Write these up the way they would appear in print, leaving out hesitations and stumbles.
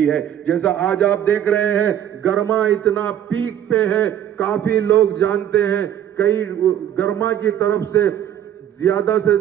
ہے. جیسا آج آپ دیکھ رہے ہیں گرما اتنا پیک پہ ہے, کافی لوگ جانتے ہیں کئی گرما کی طرف سے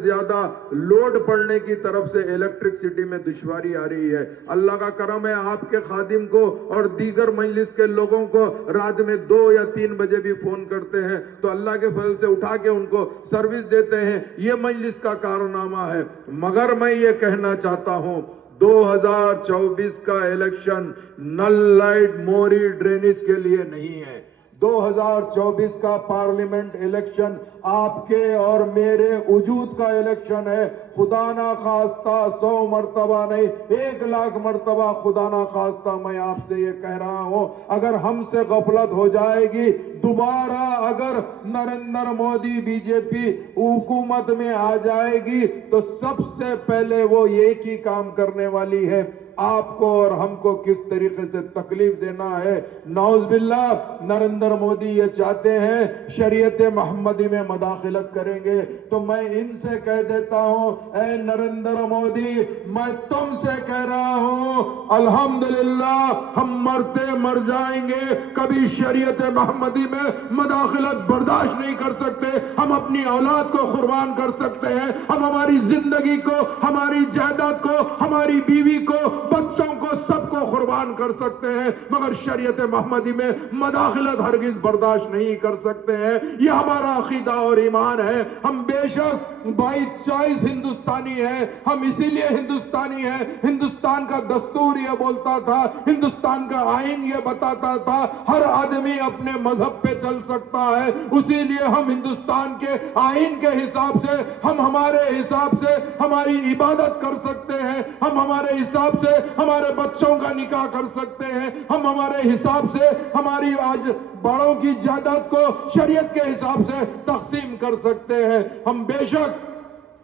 زیادہ لوڈ پڑنے کی طرف سے الیکٹرکسٹی میں دشواری آ رہی ہے. اللہ کا کرم ہے, آپ کے خادم کو اور دیگر مجلس کے لوگوں کو رات میں 2 یا 3 بجے بھی فون کرتے ہیں تو اللہ کے فضل سے اٹھا کے ان کو سروس دیتے ہیں. یہ مجلس کا کارنامہ ہے. مگر میں یہ کہنا چاہتا ہوں 2024 کا الیکشن نل لائٹ موری ڈرینیج کے لیے نہیں ہے. 2024 کا پارلیمنٹ الیکشن آپ کے اور میرے وجود کا الیکشن ہے. خدا نہ خواستہ 100 مرتبہ نہیں 1,00,000 مرتبہ خدا نہ خواستہ میں آپ سے یہ کہہ رہا ہوں, اگر ہم سے غفلت ہو جائے گی, دوبارہ اگر نریندر مودی بی جے پی حکومت میں آ جائے گی تو سب سے پہلے وہ ایک ہی کام کرنے والی ہے, آپ کو اور ہم کو کس طریقے سے تکلیف دینا ہے. نعوذ باللہ نریندر مودی یہ چاہتے ہیں شریعت محمدی میں مداخلت کریں گے. تو میں ان سے کہہ دیتا ہوں, اے نریندر مودی, میں تم سے کہہ رہا ہوں الحمدللہ ہم مرتے مر جائیں گے, کبھی شریعت محمدی میں مداخلت برداشت نہیں کر سکتے. ہم اپنی اولاد کو قربان کر سکتے ہیں, ہم ہماری زندگی کو, ہماری جائیداد کو, ہماری بیوی کو, بچوں کو, سب کو قربان کر سکتے ہیں, مگر شریعت محمدی میں مداخلت ہرگز برداشت نہیں کر سکتے ہیں. یہ ہمارا عقیدہ اور ایمان ہے. ہم بے شک 22-24 ہندوستانی ہیں, ہم اسی لیے ہندوستانی ہیں. ہندوستان کا دستور یہ بولتا تھا, ہندوستان کا آئین یہ بتاتا تھا ہر آدمی اپنے مذہب پہ چل سکتا ہے. اسی لیے ہم ہندوستان کے آئین کے حساب سے, ہم ہمارے حساب سے ہماری عبادت کر سکتے ہیں, ہم ہمارے حساب سے ہمارے بچوں کا نکاح کر سکتے ہیں, ہم ہمارے حساب سے ہماری آج بڑوں کی جائیداد کو شریعت کے حساب سے تقسیم کر سکتے ہیں. ہم بے شک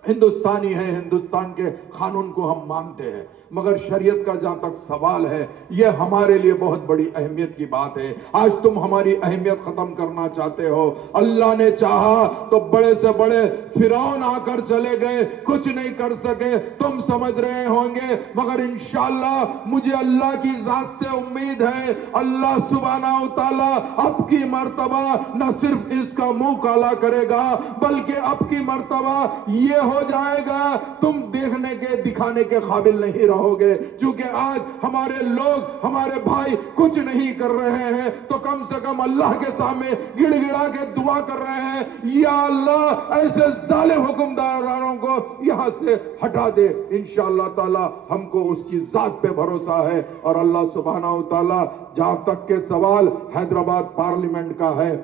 ہندوستانی ہیں, ہندوستان کے قانون کو ہم مانتے ہیں, مگر شریعت کا جہاں تک سوال ہے یہ ہمارے لیے بہت بڑی اہمیت کی بات ہے. آج تم ہماری اہمیت ختم کرنا چاہتے ہو. اللہ نے چاہا تو بڑے سے بڑے فرعون آ کر چلے گئے, کچھ نہیں کر سکے. تم سمجھ رہے ہوں گے, مگر انشاءاللہ مجھے اللہ کی ذات سے امید ہے, اللہ سبحانہ و تعالی اب کی مرتبہ نہ صرف اس کا منہ کالا کرے گا بلکہ اب کی مرتبہ یہ ہو جائے گا تم دیکھنے کے دکھانے کے قابل نہیں رہو گے. چونکہ آج ہمارے لوگ, ہمارے بھائی کچھ نہیں کر رہے ہیں تو کم سے کم اللہ کے سامنے گڑ گڑا کے دعا کر رہے ہیں, یا اللہ ایسے ظالم حکمرانوں کو یہاں سے ہٹا دے. انشاءاللہ تعالی ہم کو اس کی ذات پہ بھروسہ ہے. اور اللہ سبحانہ و تعالی جہاں تک کہ سوال حیدرآباد پارلیمنٹ کا ہے,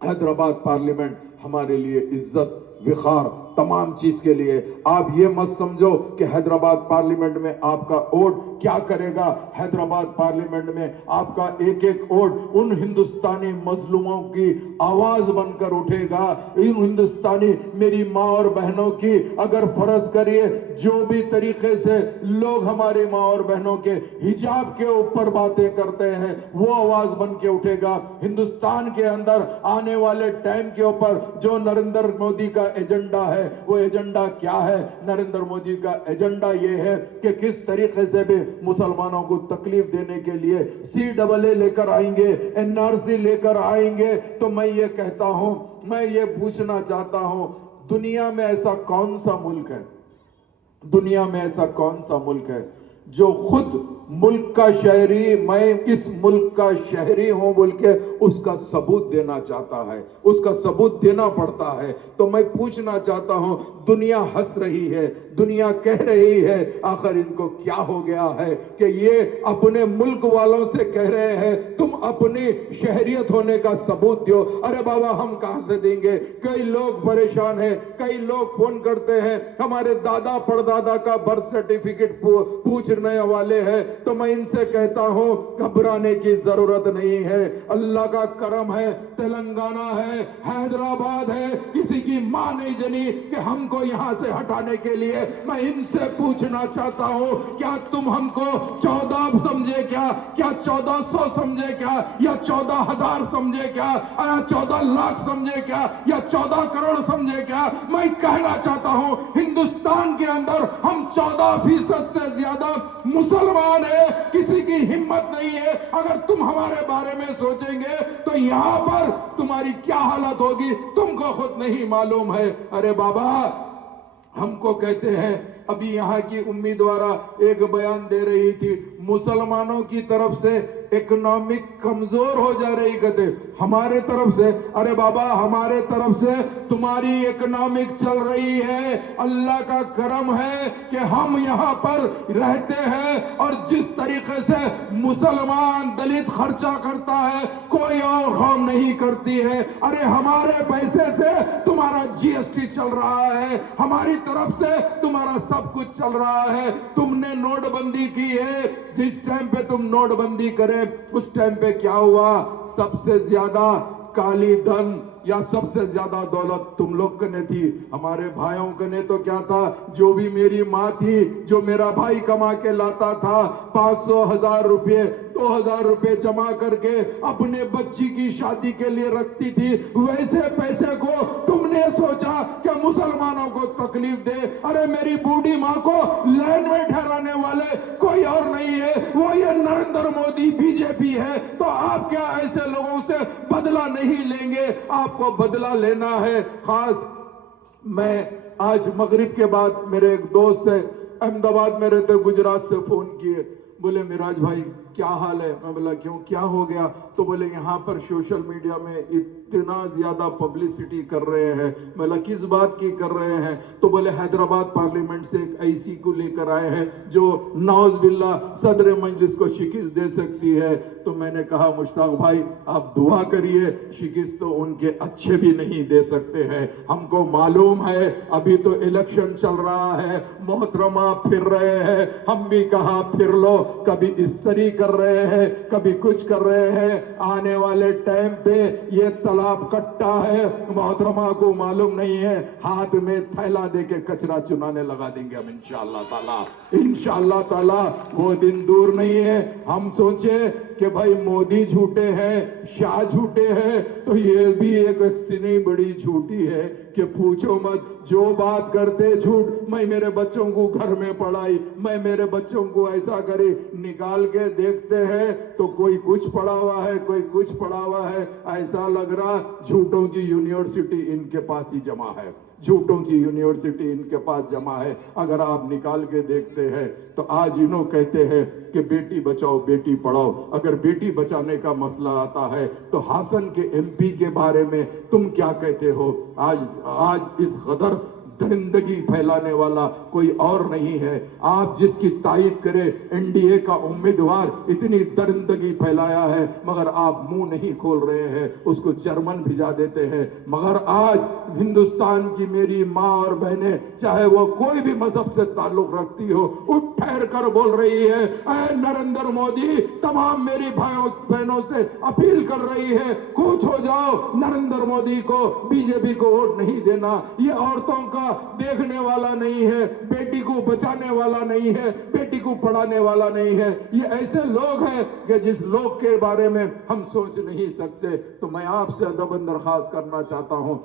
حیدرآباد پارلیمنٹ ہمارے لیے عزت, وقار, تمام چیز کے لیے. آپ یہ مت سمجھو کہ حیدرآباد پارلیمنٹ میں آپ کا ووٹ کیا کرے گا. حیدرآباد پارلیمنٹ میں آپ کا ایک ایک ووٹ ان ہندوستانی مظلوموں کی آواز بن کر اٹھے گا. ان ہندوستانی میری ماں اور بہنوں کی, اگر فرض کریے جو بھی طریقے سے لوگ ہماری ماں اور بہنوں کے حجاب کے اوپر باتیں کرتے ہیں وہ آواز بن کے اٹھے گا. ہندوستان کے اندر آنے والے ٹائم کے اوپر جو نریندر مودی کا ایجنڈا ہے, وہ ایجنڈا کیا ہے؟ نریندر مودی کا ایجنڈا یہ ہے کہ کس طریقے سے بھی مسلمانوں کو تکلیف دینے کے لیے CAA لے کر آئیں گے, NRC لے کر آئیں گے. تو میں یہ کہتا ہوں, میں یہ پوچھنا چاہتا ہوں, دنیا میں ایسا کون سا ملک ہے, دنیا میں ایسا کون سا ملک ہے جو خود ملک کا شہری, میں اس ملک کا شہری ہوں بول کے اس کا ثبوت دینا چاہتا ہے, اس کا ثبوت دینا پڑتا ہے. تو میں پوچھنا چاہتا ہوں, دنیا ہنس رہی ہے, دنیا کہہ رہی ہے آخر ان کو کیا ہو گیا ہے کہ یہ اپنے ملک والوں سے کہہ رہے ہیں تم اپنی شہریت ہونے کا ثبوت دیو. ارے بابا ہم کہاں سے دیں گے؟ کئی لوگ پریشان ہیں, کئی لوگ فون کرتے ہیں ہمارے دادا پردادا کا برتھ سرٹیفکیٹ پوچھنے والے ہیں. تو میں ان سے کہتا ہوں گھبرانے کی ضرورت نہیں ہے, اللہ کا کرم ہے, تلنگانہ ہے, حیدرآباد ہے, کسی کی ماں نہیں جنی کہ ہم کو یہاں سے ہٹانے کے لیے. میں ان سے پوچھنا چاہتا ہوں کیا تم ہم کو 14 سمجھے کیا, کیا 1400 سمجھے کیا, یا 14,000 سمجھے کیا, یا 14 لاکھ سمجھے کیا, یا 14 کروڑ سمجھے کیا؟ میں کہنا چاہتا ہوں ہندوستان کے اندر ہم 14% سے زیادہ आप मुसलमान है, किसी की हिम्मत नहीं है। अगर तुम हमारे बारे में सोचेंगे तो यहाँ पर तुम्हारी क्या हालत होगी तुमको खुद नहीं मालूम है। अरे बाबा, हमको कहते हैं, अभी यहाँ की उम्मीदवार एक बयान दे रही थी, मुसलमानों की तरफ से इकोनॉमिक कमजोर हो जा रही, कहते हमारे तरफ से। अरे बाबा, हमारे तरफ से तुम्हारी इकोनॉमिक चल रही है। अल्लाह का करम है कि हम यहाँ पर रहते हैं, और जिस तरीके से मुसलमान दलित खर्चा करता है कोई और कौम नहीं करती है। अरे हमारे पैसे से तुम्हारा जीएसटी चल रहा है, हमारी तरफ से तुम्हारा सब कुछ चल रहा है। तुमने नोटबंदी की है, जिस टाइम पे तुम नोटबंदी करे उस टाइम पे क्या हुआ, सबसे ज्यादा काली धन या सबसे ज्यादा दौलत तुम लोग कने थी। हमारे भाइयों कने तो क्या था, जो भी मेरी माँ थी, जो मेरा भाई कमा के लाता था, 500, 1000 रुपये, 2000 रुपये जमा करके अपने बच्ची की शादी के लिए रखती थी, वैसे पैसे को तुमने सोचा कि मुसलमानों को तकलीफ दे। अरे मेरी बूढ़ी माँ को लाइन में ठहराने वाले कोई और नहीं है, वो ये नरेंद्र मोदी बीजेपी है। तो आप क्या ऐसे लोगों से बदला नहीं लेंगे? आपको बदला लेना है। खास मैं आज मगरिब के बाद मेरे एक दोस्त है, अहमदाबाद में रहते, गुजरात से फोन किए, बोले मिराज भाई क्या हाल है? मैं बोला क्यों, क्या हो गया? तो बोले यहाँ पर सोशल मीडिया में इतना ज्यादा पब्लिसिटी कर रहे हैं। मैं बोला किस बात की कर रहे हैं? तो बोले हैदराबाद पार्लियामेंट से एक ऐसी को लेकर आए हैं जो नौज बिल्ला सदर मजलिस को शिकस्त दे सकती है। तो मैंने कहा मुश्ताक भाई आप दुआ करिए, शिकस्त तो उनके अच्छे भी नहीं दे सकते हैं। हमको मालूम है अभी तो इलेक्शन चल रहा है, मोहतरमा फिर रहे हैं, हम भी कहा फिर लो, कभी इस्तरी कर रहे हैं, कभी कुछ कर रहे हैं। आने वाले टाइम पे ये तालाब कट्टा है, मोहतरमा को मालूम नहीं है, हाथ में थैला देके कचरा चुनाने लगा देंगे हम इंशाअल्लाह ताला। इंशाअल्लाह ताला वो दिन दूर नहीं है। हम सोचे कि भाई मोदी झूठे हैं, शाह झूठे हैं, तो ये भी एक इतनी बड़ी झूठी है कि पूछो मत। जो बात करते झूठ, मैं मेरे बच्चों को घर में पढ़ाई, मैं मेरे बच्चों को ऐसा करे, निकाल के देखते हैं तो कोई कुछ पढ़ा हुआ है, कोई कुछ पढ़ा हुआ है। ऐसा लग रहा झूठों की यूनिवर्सिटी इनके पास ही जमा है, झूठों की यूनिवर्सिटी इनके पास जमा है। अगर आप निकाल के देखते हैं तो आज इन्हों कहते हैं कि बेटी बचाओ बेटी पढ़ाओ। अगर बेटी बचाने का मसला आता है तो हासन के एमपी के बारे में तुम क्या कहते हो? आज इस गदर दरिंदगी फैलाने वाला कोई और नहीं है। आप जिसकी तारीफ करें, एनडीए का उम्मीदवार इतनी दरिंदगी फैलाया है, मगर आप मुंह नहीं खोल रहे हैं, उसको जर्मन भिजा देते हैं। मगर आज हिंदुस्तान की मेरी माँ और बहनें, चाहे वो कोई भी मजहब से ताल्लुक रखती हो, उठ ठहर कर बोल रही है, ऐ नरेंद्र मोदी, तमाम मेरी भाइयों बहनों से अपील कर रही है, कूच हो जाओ, नरेंद्र मोदी को, बीजेपी को वोट नहीं देना। ये औरतों का देखने वाला नहीं है, बेटी को बचाने वाला नहीं है, बेटी को पढ़ाने वाला नहीं है। ये ऐसे लोग हैं कि जिस लोग के बारे में हम सोच नहीं सकते। तो मैं आपसे अदबन दरखास्त करना चाहता हूं,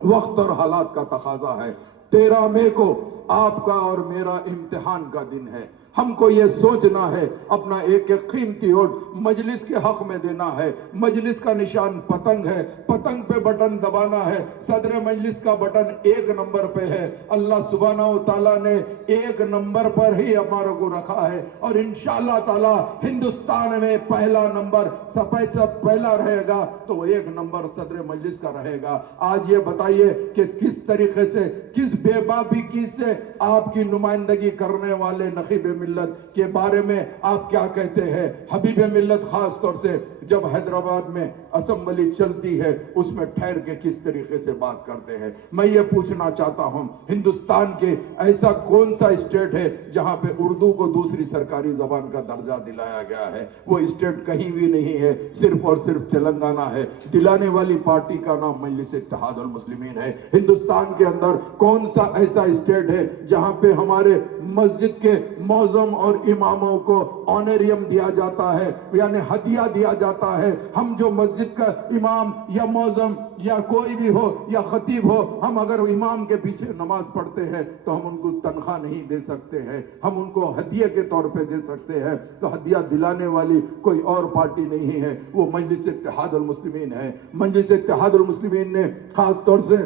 वक्त और हालात का तकाजा है। 13 मई को आपका और मेरा इम्तिहान का दिन है। हमको ये सोचना है, अपना एक एक कीमती वोट मजलिस के हक में देना है। मजलिस का निशान पतंग है, पतंग पे बटन दबाना है। सदर मजलिस का बटन 1 नंबर पे है। अल्लाह सुब्हानहू ताला ने 1 नंबर पर ही हमारे को रखा है, और इंशाअल्लाह ताला हिंदुस्तान में पहला नंबर सफेद से पहला रहेगा तो 1 नंबर सदर मजलिस का रहेगा। आज ये बताइए कि किस तरीके से, किस बेबाकी से आपकी नुमाइंदगी करने वाले नकीब मिल्लत के बारे में आप क्या कहते हैं? हबीब मिल्लत खास तौर से जब हैदराबाद में असेंबली चलती है उसमें ठहर के किस तरीके से बात करते हैं। मैं ये पूछना चाहता हूं, हिंदुस्तान के ऐसा कौन सा स्टेट है जहां पे उर्दू को दूसरी सरकारी जबान का दर्जा दिलाया गया है? वो स्टेट कहीं भी नहीं है, सिर्फ और सिर्फ तेलंगाना है। दिलाने वाली पार्टी का नाम मजलिस इत्तेहादुल मुस्लिमीन है। हिंदुस्तान के अंदर कौन सा ऐसा स्टेट है जहां पे हमारे मस्जिद के मौजम और इमामों को ऑनरियम दिया जाता है, यानी हदिया दिया जाता जाता है। हम जो मस्जिद का इमाम या मौज़म या कोई भी हो या खतीब हो, हम अगर इमाम के पीछे नमाज पढ़ते हैं तो हम उनको तनख्वाह नहीं दे सकते हैं, हम उनको हदिया के तौर पे दे सकते हैं। तो हदिया दिलाने वाली कोई और पार्टी नहीं है, वो मजलिस इत्तेहादुल मुस्लिमीन है। मजलिस इत्तेहादुल मुस्लिमीन ने खास तौर से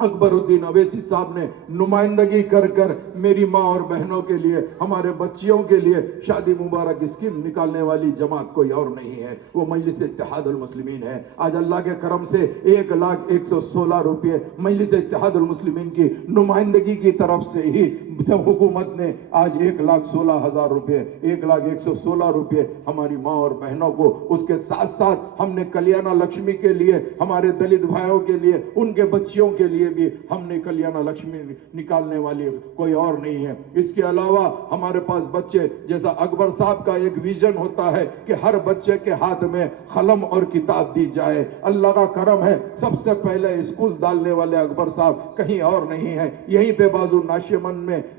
अकबरुद्दीन अवैसी साहब ने नुमाइंदगी कर कर मेरी माँ और बहनों के लिए, हमारे बच्चियों के लिए शादी मुबारक स्कीम निकालने वाली जमात कोई और नहीं है, वो मजलिस इत्तेहादुल मुस्लिमीन है। आज अल्लाह के करम से 1,116 रुपये मजलिस इत्तेहादुल मुस्लिमीन की नुमाइंदगी की तरफ से ही हुकूमत ने आज 1,16,000 रुपये 1,116 रुपये हमारी माँ और बहनों को, उसके साथ साथ हमने कल्याणा लक्ष्मी के लिए, हमारे दलित भाइयों के लिए, उनके बच्चियों के लिए भी हमने कल्याणा लक्ष्मी निकालने वाली कोई और नहीं है। इसके अलावा हमारे पास बच्चे, जैसा अकबर साहब का एक विजन होता है कि हर बच्चे के हाथ में कलम और किताब दी जाए। अल्लाह का करम है, सबसे पहले स्कूल डालने वाले अकबर साहब कहीं और नहीं है, यहीं पे बाजू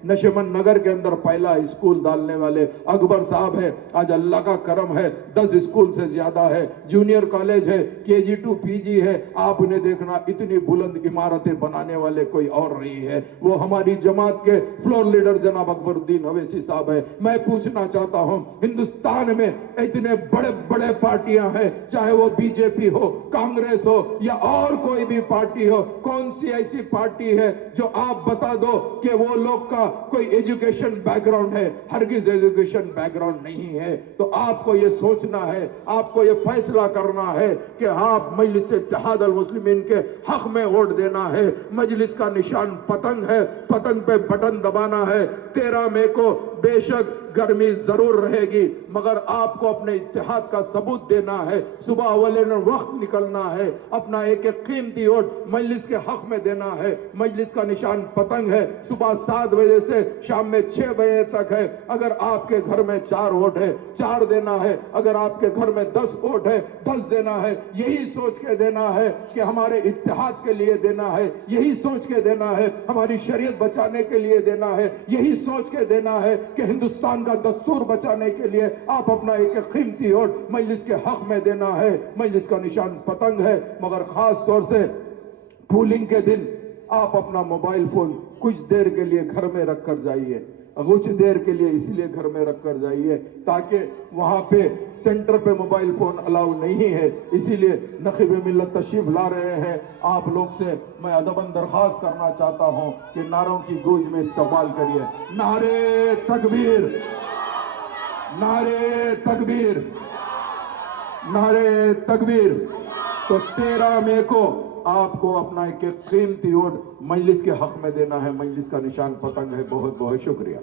नशेमन नगर के अंदर पहला स्कूल डालने वाले अकबर साहब है। आज अल्लाह का करम है, 10 स्कूल से ज्यादा है, जूनियर कॉलेज है, KG to PG है। आपने देखना इतनी बुलंद इमारतें बनाने वाले कोई और नहीं है, वो हमारी जमात के फ्लोर लीडर जनाब अकबरुद्दीन अवैसी साहब है। मैं पूछना चाहता हूं, हिंदुस्तान में इतने बड़े बड़े पार्टियां हैं, चाहे वो बीजेपी हो, कांग्रेस हो या और कोई भी पार्टी हो, कौन सी ऐसी पार्टी है जो आप बता दो कि वो लोग का कोई एजुकेशन बैकग्राउंड है? हरगिज एजुकेशन बैकग्राउंड नहीं है। तो आपको ये सोचना है, आपको ये फैसला करना है कि आप मजलिस इत्तेहादुल मुस्लिमीन के हक में वोट देना है। मजलिस का निशान पतंग है, पतंग पे बटन दबाना है। 13 मई को बेशक गर्मी जरूर रहेगी, मगर आपको अपने इत्तेहाद का सबूत देना है। सुबह वाले वक्त निकलना है, अपना एक एक कीमती वोट मजलिस के हक में देना है। मजलिस का निशान पतंग है, सुबह 7 बजे से शाम में 6 बजे तक है। अगर आपके घर में 4 वोट है, 4 देना है। अगर आपके घर में 10 वोट है, 10 देना है। यही सोच के देना है कि हमारे इत्तेहाद के लिए देना है, यही सोच के देना है हमारी शरीयत बचाने के लिए देना है, यही सोच के देना है कि हिंदुस्तान का दस्तूर बचाने के लिए आप अपना एक कीमती वोट मजलिस के हक में देना है। मजलिस का निशान पतंग है, मगर खास तौर से पोलिंग के दिन आप अपना मोबाइल फोन कुछ देर के लिए घर में रखकर जाइए, कुछ देर के लिए इसलिए घर में रखकर जाइए ताकि वहां पे सेंटर पे मोबाइल फोन अलाउ नहीं है। इसीलिए नखीब मिल्लत तशरीफ ला रहे हैं। आप लोग से मैं अदबन दरख्वास्त करना चाहता हूं कि नारों की गूंज में इस्तेमाल करिए। नारे तकबीर, नारे तकबीर, नारे तकबीर। तो 13 मई को आपको अपना एक कीमती वोट मजलिस के हक में देना है। मजलिस का निशान पतंग है। बहुत बहुत शुक्रिया।